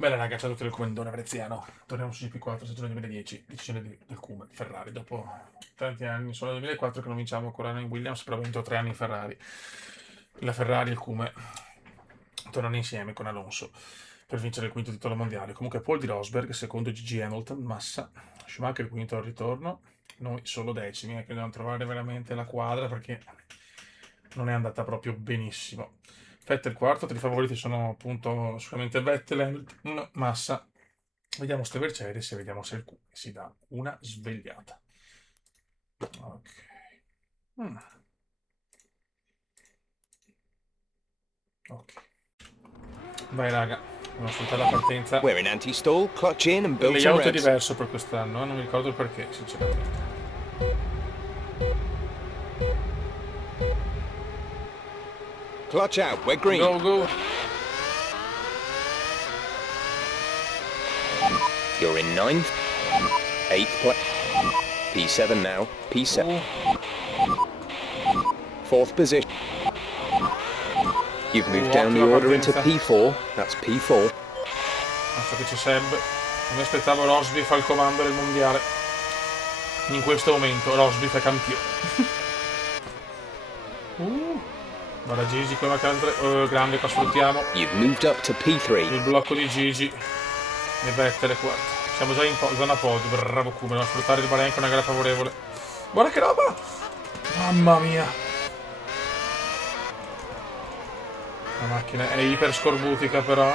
Bene raga, ciao a tutti del Comendone Veneziano. Torniamo su GP4, stagione 2010, decisione del Cume, Ferrari. Dopo tanti anni, sono nel 2004 che non vinciamo ancora in Williams, però abbiamo vinto 3 anni in Ferrari. La Ferrari e il Cume tornano insieme con Alonso per vincere il quinto titolo mondiale. Comunque Paul di Rosberg, secondo Gigi Hamilton, Massa, Schumacher il quinto al ritorno, noi solo decimi, che dobbiamo trovare veramente la quadra perché non è andata proprio benissimo. Vettel quarto, tra i favoriti sono appunto sicuramente Vettel, Hamilton, Massa. Vediamo ste Mercedes e vediamo se il Q si dà una svegliata. Ok. Mm, ok. Vai raga, dobbiamo ascoltare la partenza. We're in anti-stall, clutch in and Il build some layout è revs. diverso per quest'anno, non mi ricordo il perché, sinceramente. Clutch out, we're green. Go, go! You're in ninth. Eighth place. P7 now. P7. Fourth position. You've moved down the ottima order into partenza. P4. That's P4. Non so che c'è Seb. Non mi aspettavo Rosberg al comando del mondiale. In questo momento Rosberg è campione. Guarda Gigi come grande, qua sfruttiamo You've moved up to P3. il blocco di Gigi e Vettel quarto. Siamo già in zona pod, bravo Kuma, a sfruttare il Bahrain con una gara favorevole. Guarda che roba! Mamma mia! La macchina è iper scorbutica però,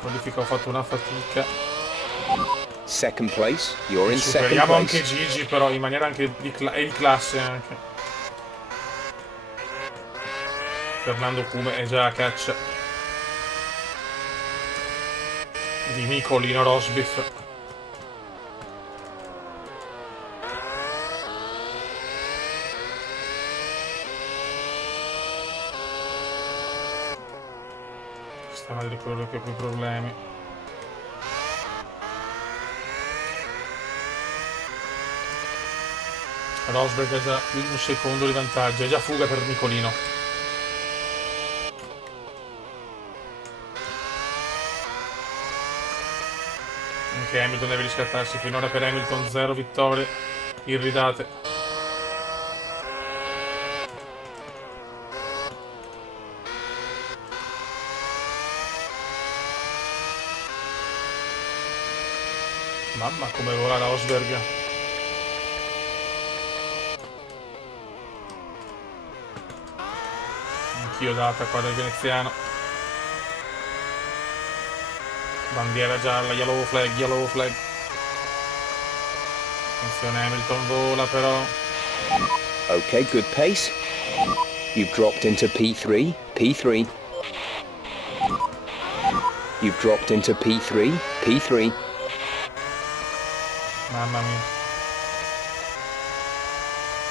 Qualifica ho fatto una fatica. Second place. You're in second Superiamo anche place. Gigi però in maniera anche di classe anche. Fernando Cume è già a caccia di Nicolino Rosbiff. Sistema di quello che ha più problemi. Rosberg ha già un secondo di vantaggio, è già fuga per Nicolino. Anche Hamilton deve riscattarsi, finora per Hamilton 0 vittorie irridate. Mamma come vola Rosberg. Anch'io data qua del veneziano. Bandiera gialla, yellow flag, yellow flag. Attenzione, Hamilton vola però. Okay, good pace. You've dropped into P3. P3. You've dropped into P3. P3. Mamma mia.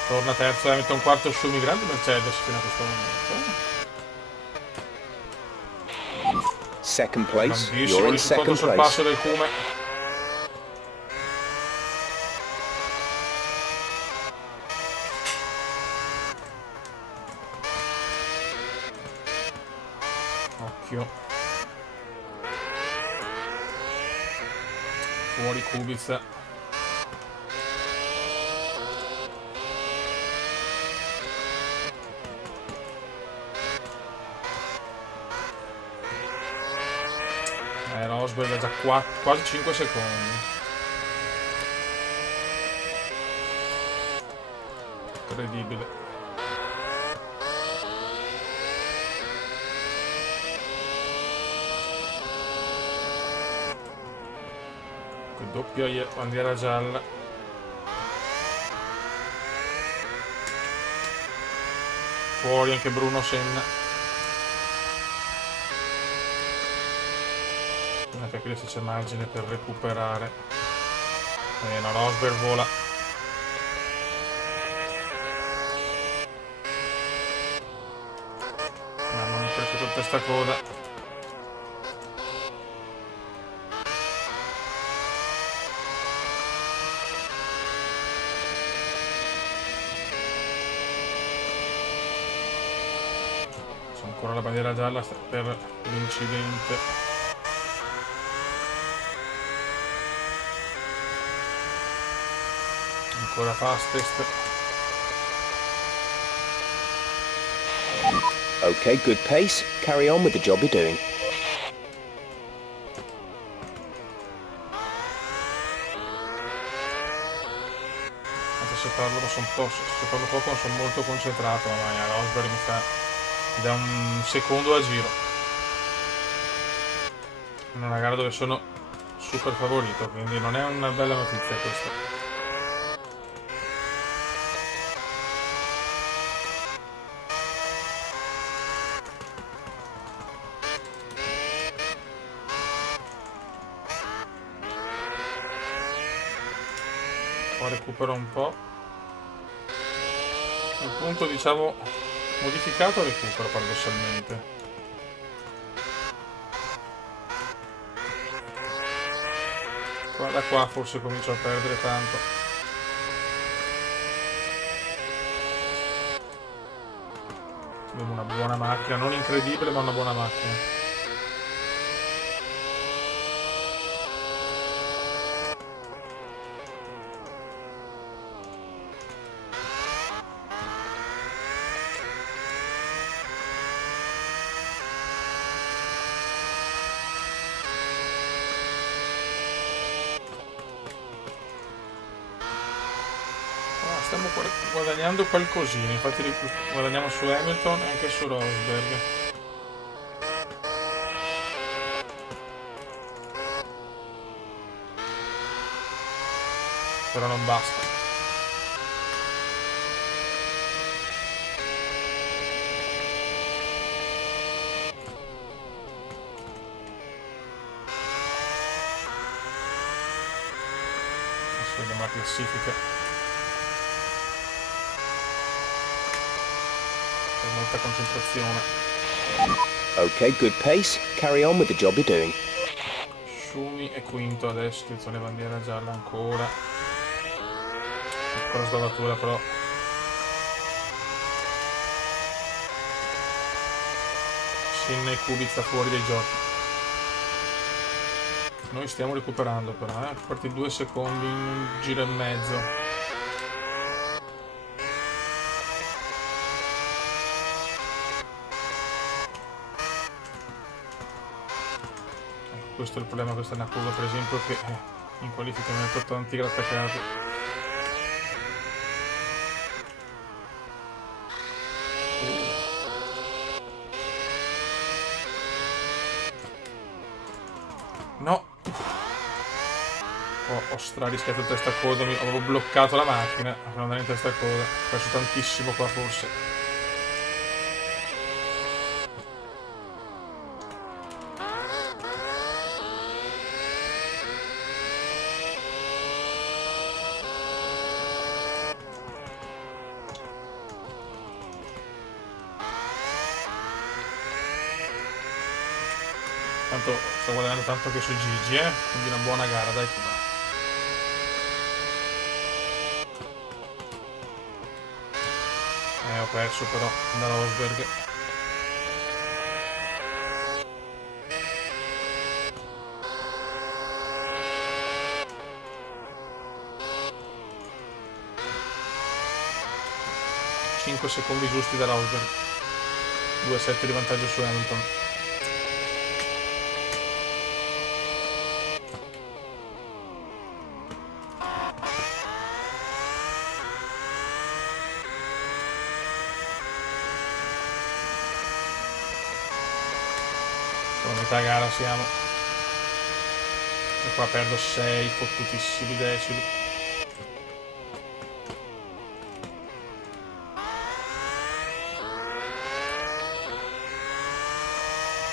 Torna terzo, Hamilton quarto, Schumi, grande Mercedes fino a questo momento. Second place. Grandissimo, You're in il secondo second sorpasso place. del Cume. Occhio. Fuori Kubica. Rosberg ha già quasi 5 secondi. Incredibile. Doppia bandiera gialla. Fuori anche Bruno Senna. Bisogna capire se c'è margine per recuperare. No, Rosberg vola. Mamma mia, perché tutta sta coda. ancora la bandiera gialla per l'incidente. Ancora fastest. Okay, good pace. Carry on with the job you're doing. Se parlo poco non sono molto concentrato, ma Rosberg mi sta da un secondo a giro. In una gara dove sono super favorito, quindi non è una bella notizia questa. Poi recupero un po'. Il punto, diciamo, modificato recupero paradossalmente. Da qua forse comincio a perdere tanto. Abbiamo una buona macchina, non incredibile ma una buona macchina. Stiamo guadagnando qualcosina, infatti guadagniamo su Hamilton e anche su Rosberg. Però non basta. Adesso vediamo la classifica. Molta concentrazione. Okay, good pace. Carry on with the job you're doing. Schumi è quinto adesso, attenzione bandiera gialla ancora. Piccola sbavatura però. Senna e Kubica fuori dai giochi. Noi stiamo recuperando però, Parti 2 secondi in un giro e mezzo. Questo è il problema, questa è una curva per esempio che in qualifica mi ha fatto tanti grattacati. No! Ho strarischiato il testa a coda, avevo bloccato la macchina per andare in testa a coda. Ho perso tantissimo qua forse. Tanto sto guadagnando tanto che su Gigi, quindi una buona gara, dai che va. Ho perso però da Rosberg. Cinque secondi giusti da Rosberg. 2,7 di vantaggio su Hamilton. A metà gara siamo. E qua perdo 6 fottutissimi decimi.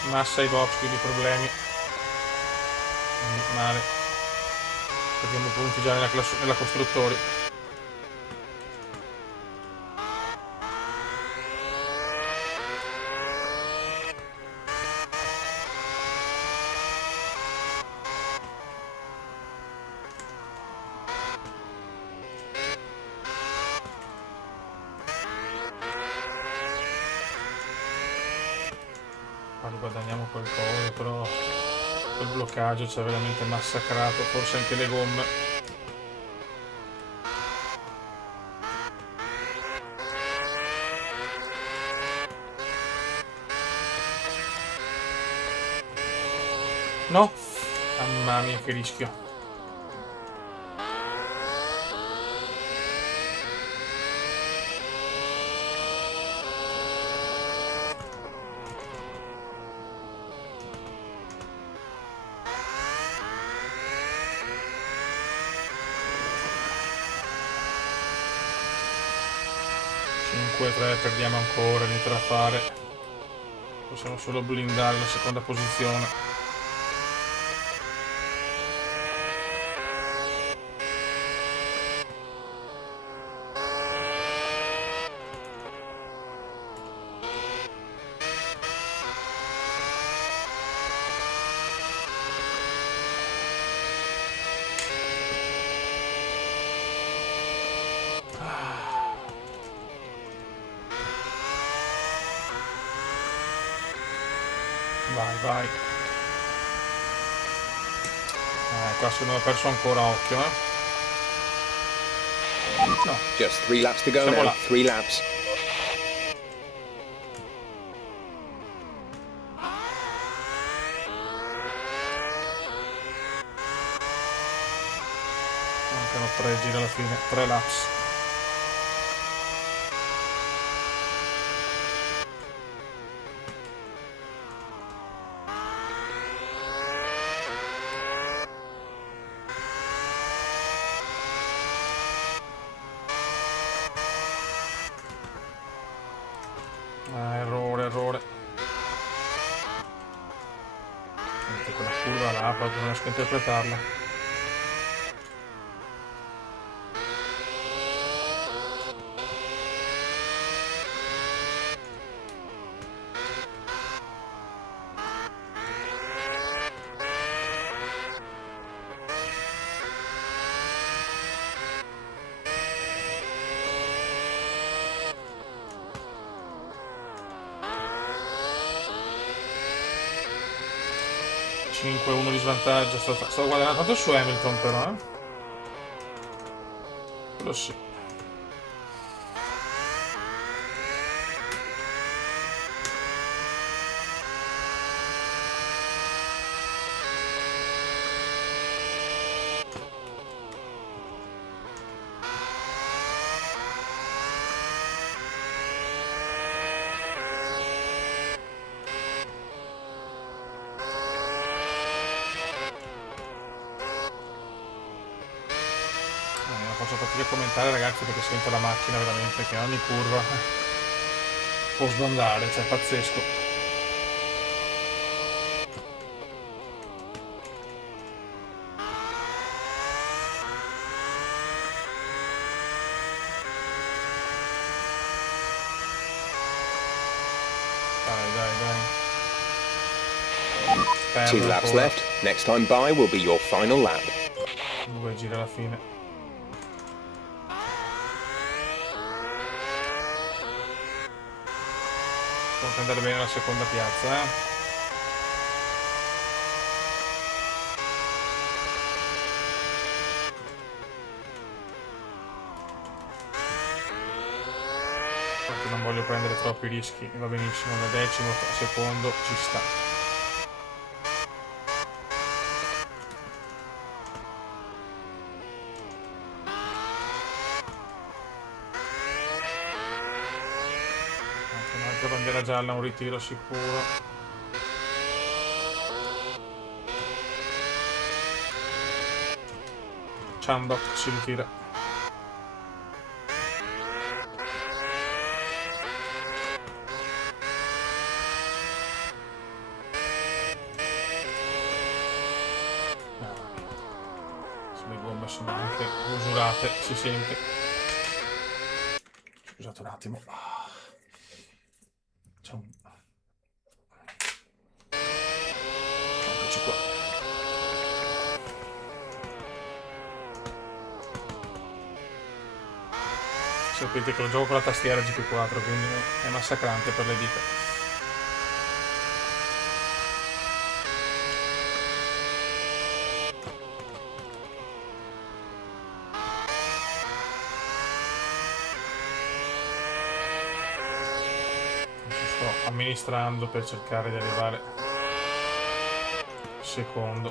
Massa ai box, quindi problemi. Male. Perdiamo punti già nella costruttori. guadagniamo qualcosa, però quel bloccaggio ci ha veramente massacrato, forse anche le gomme. No? Mamma mia che rischio. Perdiamo ancora, niente da fare. Possiamo solo blindare la seconda posizione. Vai, vai. Qua se non ho perso ancora occhio, No. Just 3 laps to go Siamo now. là. 3 laps. Mancano 3 giri alla fine, 3 laps. Errore. Quella curva là, proprio non riesco a interpretarla. Uno di svantaggio, sto guadagnando tanto su Hamilton però, quello sì. Faccio fatica a commentare ragazzi perché sento la macchina veramente che ogni curva può sbandare, cioè è pazzesco. Dai. 2 laps left. Next time by will be your final lap. 2 giri alla fine. Può andare bene la seconda piazza, Perché non voglio prendere troppi rischi, va benissimo, da decimo a secondo ci sta. Un'altra bandiera gialla, un ritiro sicuro. Chandok si ritira. Le gomme sono anche usurate, si sente. Scusate un attimo. C'è un... Eccoci qua. Sapete che lo gioco con la tastiera GP4, quindi è massacrante per le dita. amministrando per cercare di arrivare secondo.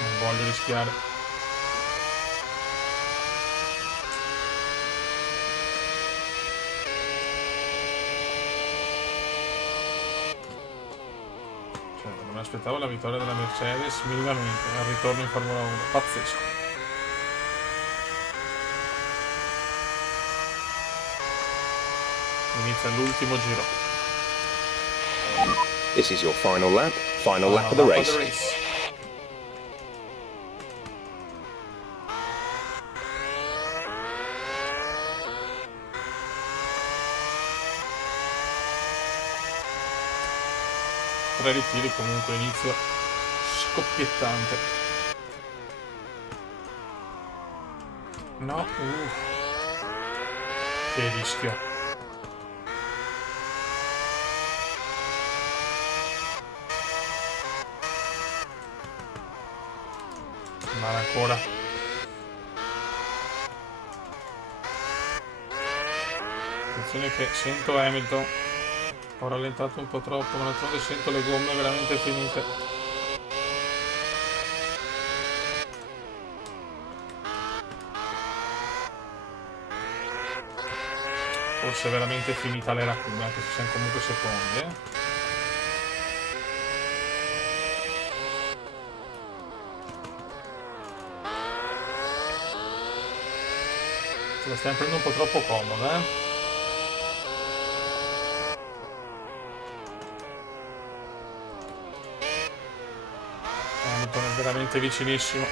Non voglio rischiare. Cioè, non mi aspettavo la vittoria della Mercedes minimamente al ritorno in Formula 1. Pazzesco. Inizia l'ultimo giro. This is your final lap of the race. Tre ritiri comunque, inizio scoppiettante. No, che rischio. Male ancora. Attenzione che sento Hamilton. Ho rallentato un po' troppo, ma d'altronde sento le gomme veramente finite. Forse è veramente finita l'era Q, anche se siamo comunque secondi, Ce la stiamo prendendo un po' troppo comoda, Hamilton è veramente vicinissimo.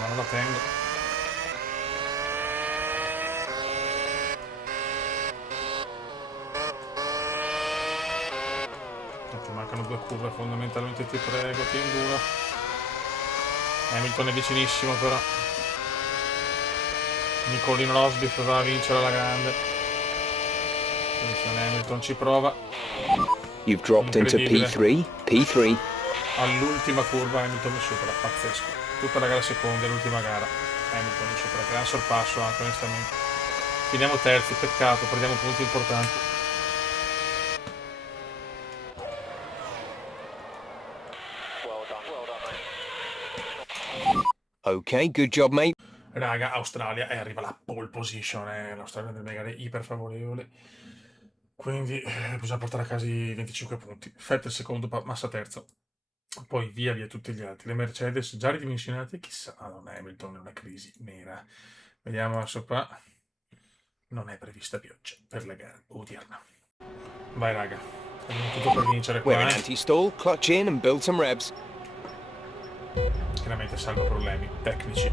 Ma non la tengo. Mancano 2 curve, fondamentalmente ti prego, team duro. Hamilton è vicinissimo però. Nicolino Rosberg va a vincere alla grande. Attenzione, Hamilton ci prova. You've dropped into P3. All'ultima curva Hamilton mi supera, pazzesco. Tutta la gara seconda, l'ultima gara. Hamilton mi supera, gran sorpasso anche onestamente. Finiamo terzi, peccato, perdiamo punti importanti. Okay, good job, mate. Raga, Australia e arriva la pole position, l'Australia deve gare iper favorevole, quindi bisogna portare a casa i 25 punti. Vettel secondo, Massa terzo, poi via tutti gli altri. Le Mercedes già ridimensionate, chissà, non è Hamilton, è una crisi nera. Vediamo adesso qua, non è prevista pioggia per la gara odierna. Vai raga, abbiamo tutto per vincere We're in qua, anti-stall, clutch in and build some revs. Chiaramente salvo problemi tecnici.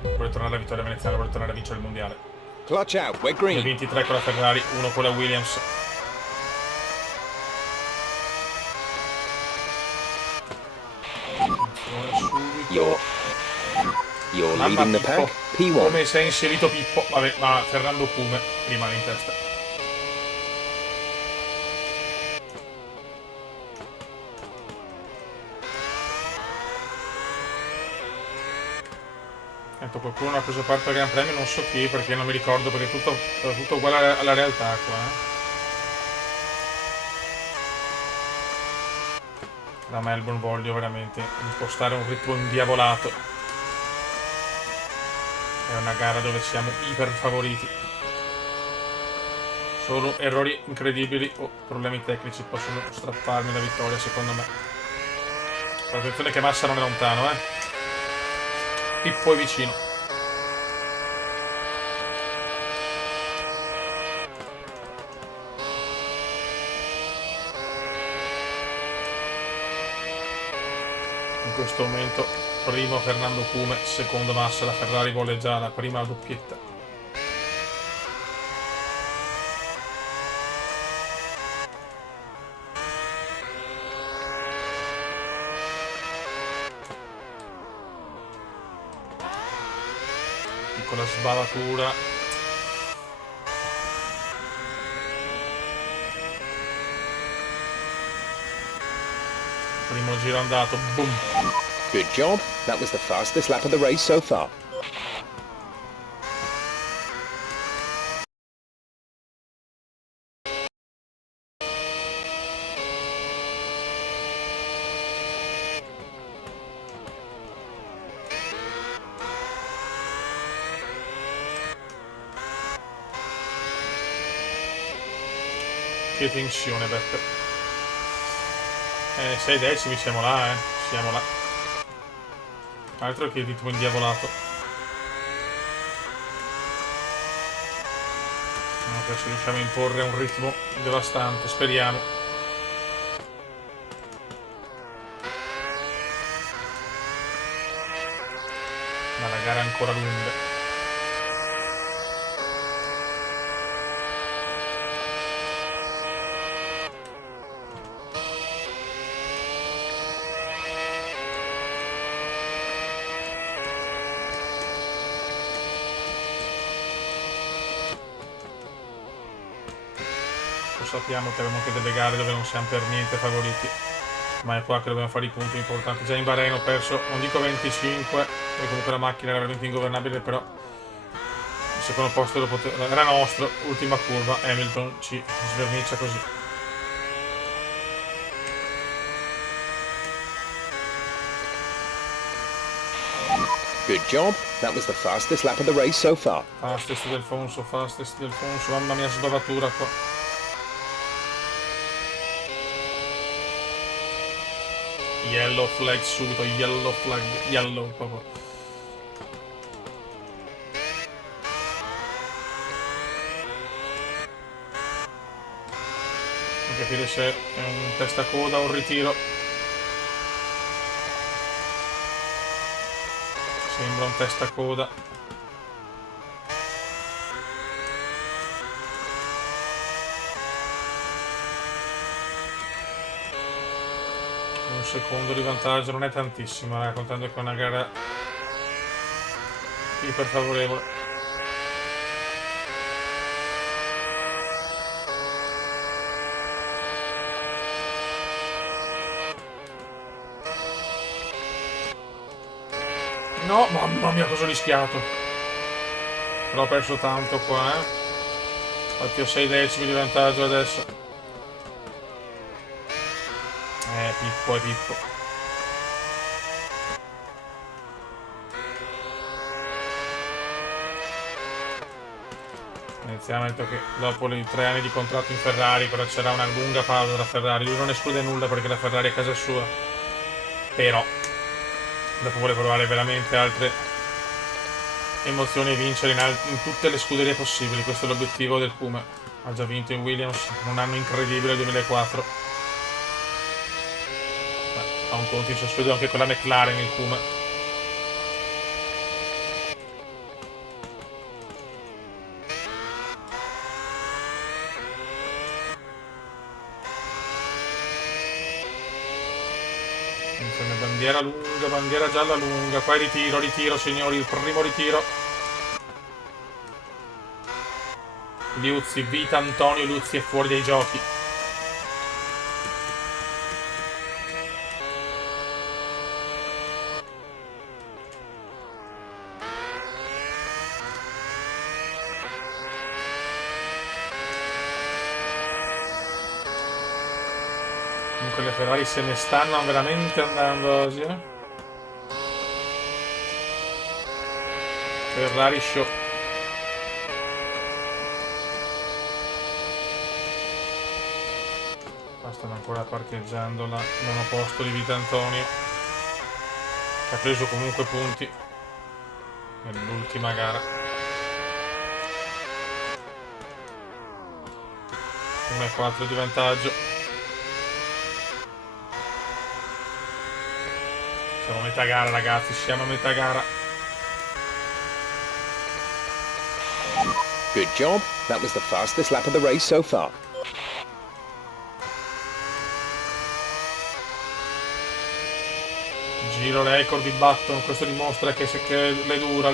Vuole tornare alla vittoria veneziana, vuole tornare a vincere il mondiale. Clutch out, we're green. 23 con la Ferrari, 1 con la Williams. You're leading the pack. P1. Come si è inserito Pippo? Vabbè, ma Fernando Cume rimane in testa. Ecco, qualcuno non ha preso parte al Gran Premio, non so chi, perché non mi ricordo, perché è tutto uguale alla realtà qua. Da Melbourne voglio veramente impostare un ritmo indiavolato. È una gara dove siamo iper favoriti. Solo errori incredibili o problemi tecnici possono strapparmi la vittoria, secondo me. Attenzione che Massa non è lontano, Pippo è vicino. In questo momento primo Fernando Cume, secondo Massa, la Ferrari vuole già la prima doppietta. Piccola sbavatura. Primo giro andato, boom. Good job. That was the fastest lap of the race so far. Che tensione, Beppe. 6 decimi, siamo là, siamo là. Altro che ritmo indiavolato. Adesso riusciamo a imporre un ritmo devastante, speriamo. Ma la gara è ancora lunga. Sappiamo che abbiamo anche delle gare dove non siamo per niente favoriti, ma è qua che dobbiamo fare i punti importanti. Già in Bahrain ho perso, non dico 25, perché comunque la macchina era veramente ingovernabile, però il secondo posto era nostro. Ultima curva, Hamilton ci svernicià così. Good job. That was the fastest lap of the race so far. Fastest del Fonso, mamma mia, sbavatura qua. Yellow flag subito, yellow flag, yellow proprio. Non capire se è un testacoda o un ritiro. Sembra un testacoda. Un secondo di vantaggio non è tantissimo, contando che è una gara iper favorevole. No, mamma mia, cosa ho rischiato. Però ho perso tanto qua, Infatti ho 6 decimi di vantaggio adesso. Pippo è Pippo. Iniziamo detto che dopo i 3 anni di contratto in Ferrari però c'era una lunga pausa da Ferrari. Lui non esclude nulla perché la Ferrari è a casa sua, però dopo vuole provare veramente altre emozioni e vincere in tutte le scuderie possibili. Questo è l'obiettivo del Kuma. Ha già vinto in Williams, un anno incredibile il 2004. Ha un conto in sospeso anche con la McLaren il Kuma. Bandiera lunga, bandiera gialla lunga. Qua ritiro signori, il primo ritiro. Liuzzi, vita Antonio Liuzzi è fuori dai giochi. Comunque le Ferrari se ne stanno veramente andando oggi, Ferrari show. Stanno ancora parcheggiando la monoposto di Vita Antonio, che ha preso comunque punti nell'ultima gara. 1,4 di vantaggio. Siamo a metà gara, ragazzi, siamo a metà gara. Good job. That was the fastest lap of the race so far. Giro record di Button, questo dimostra che le dura.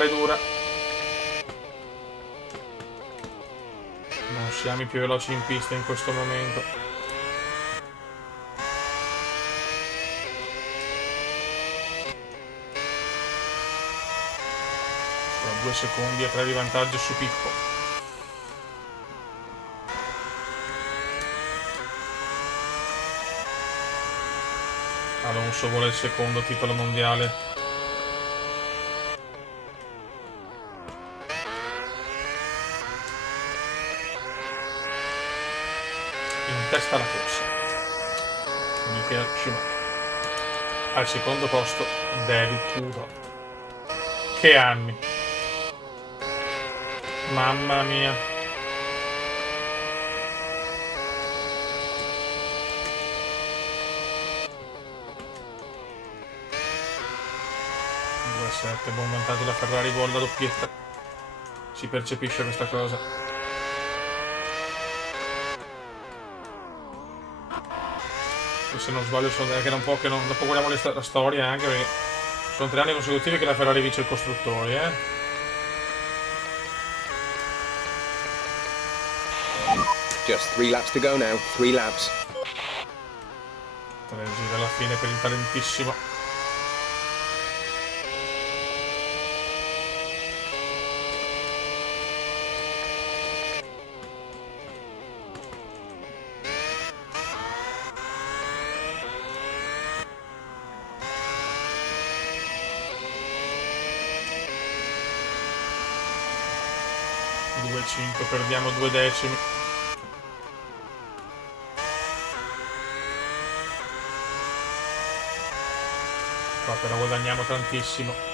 Non siamo i più veloci in pista in questo momento. 2 secondi e 3 di vantaggio su Pippo. Alonso vuole il secondo titolo mondiale. In testa alla corsa Michael Schumacher. Al secondo posto David Coulthard. Che anni, mamma mia. Buon vantaggio da Ferrari, buona doppietta. Si percepisce questa cosa. E se non sbaglio sono che da un po' che non. Dopo guardiamo la storia anche perché sono 3 anni consecutivi che la Ferrari vince il costruttori, Just 3 laps to go now. 3 laps. 3 giri alla fine per il talentissimo. Perdiamo 2 decimi. Qua però guadagniamo tantissimo.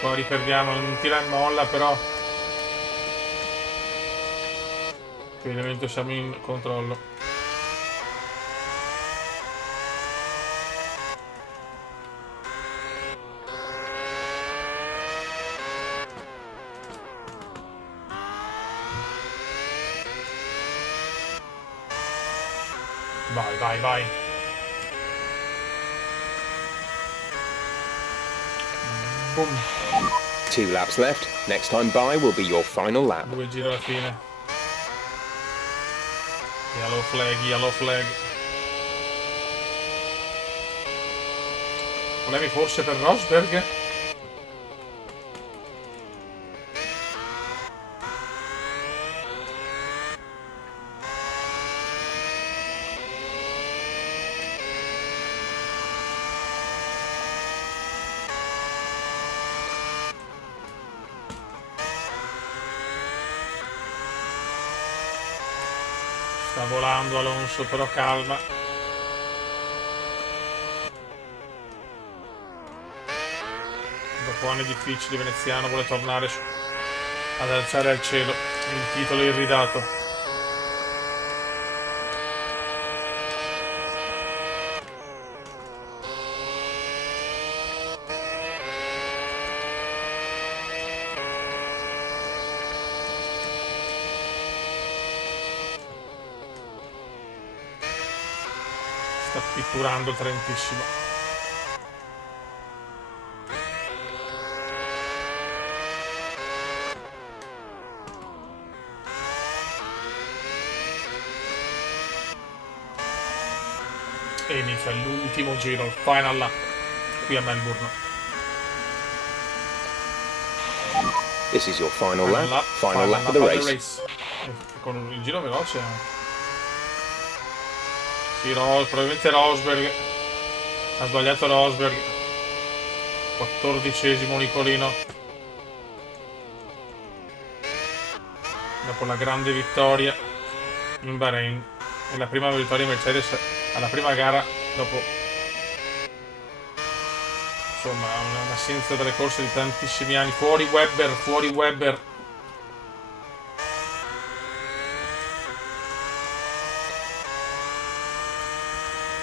Qua riperdiamo un tira e molla, però che ovviamente siamo in controllo. Vai, vai, vai. Boom. 2 laps left. Next time by will be your final lap. 2 giri alla fine. Yellow flag, yellow flag. Problemi forse per Rosberg? Sta volando Alonso, però calma. Dopo anni difficili Veneziano vuole tornare ad alzare al cielo il titolo irridato. Sta pitturando tantissimo. E inizia l'ultimo giro, il final lap qui a Melbourne. This is your final lap. Final lap of the race. Con il giro veloce. Sì, probabilmente Rosberg. Ha sbagliato Rosberg. 14esimo Nicolino. Dopo la grande vittoria in Bahrain. E la prima vittoria Mercedes alla prima gara dopo insomma un'assenza dalle corse di tantissimi anni. Fuori Webber, fuori Webber.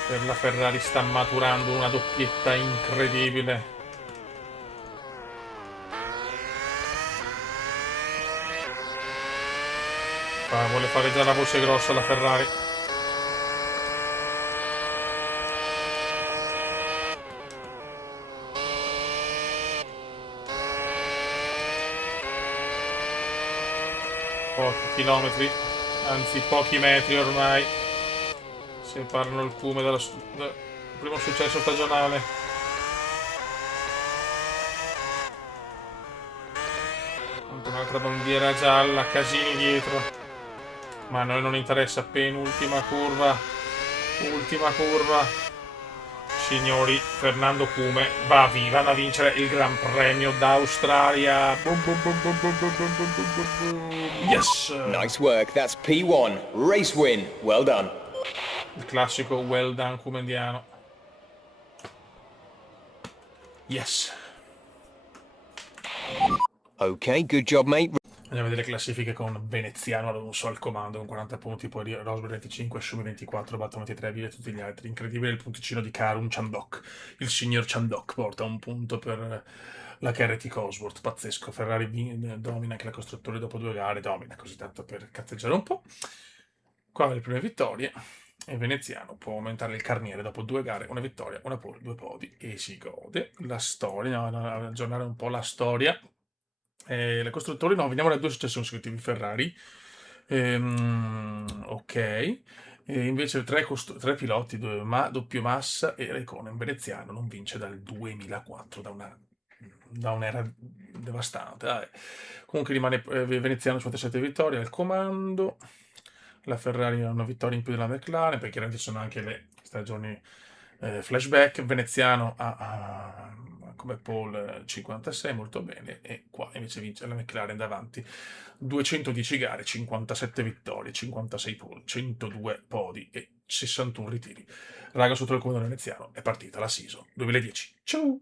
Per la Ferrari sta maturando una doppietta incredibile. Vuole fare già la voce grossa la Ferrari. Pochi chilometri, anzi pochi metri ormai, separano il Cume dal primo successo stagionale. Anche un'altra bandiera gialla, casini dietro. Ma a noi non interessa, penultima curva. Ultima curva. Signori, Fernando Cume va a vincere il Gran Premio d'Australia. Boom, boom, boom, boom, boom, boom, boom, boom, boom, boom, boom. Yes! Nice work. That's P1. Race win. Well done. Il classico well done cumendiano. Yes. Okay, good job, mate. Andiamo a vedere le classifiche con Veneziano Alonso al comando con 40 punti, poi Rosberg 25, Schumi 24, Button 23, via tutti gli altri. Incredibile il punticino di Karun Chandok. Il signor Chandok porta un punto per la KRT Cosworth, pazzesco. Ferrari domina anche la costruttore dopo 2 gare, domina così tanto per cazzeggiare un po'. Qua le prime vittorie. E Veneziano può aumentare il carniere dopo 2 gare, 1 vittoria, 1 pole, 2 podi e si gode. La storia, andiamo ad aggiornare un po' la storia. Le costruttori, no, vediamo le 2 successi consecutivi Ferrari. Ok. E invece 3 piloti, doppio Massa e Raikkonen veneziano non vince dal 2004, da un'era devastante. Comunque rimane veneziano 57 vittorie al comando. La Ferrari ha una vittoria in più della McLaren, perché chiaramente sono anche le stagioni flashback. Veneziano ha come pole 56, molto bene, e qua invece vince la McLaren davanti. 210 gare, 57 vittorie, 56 pole, 102 podi e 61 ritiri. Raga, sotto il comando veneziano è partita la season 2010. Ciao!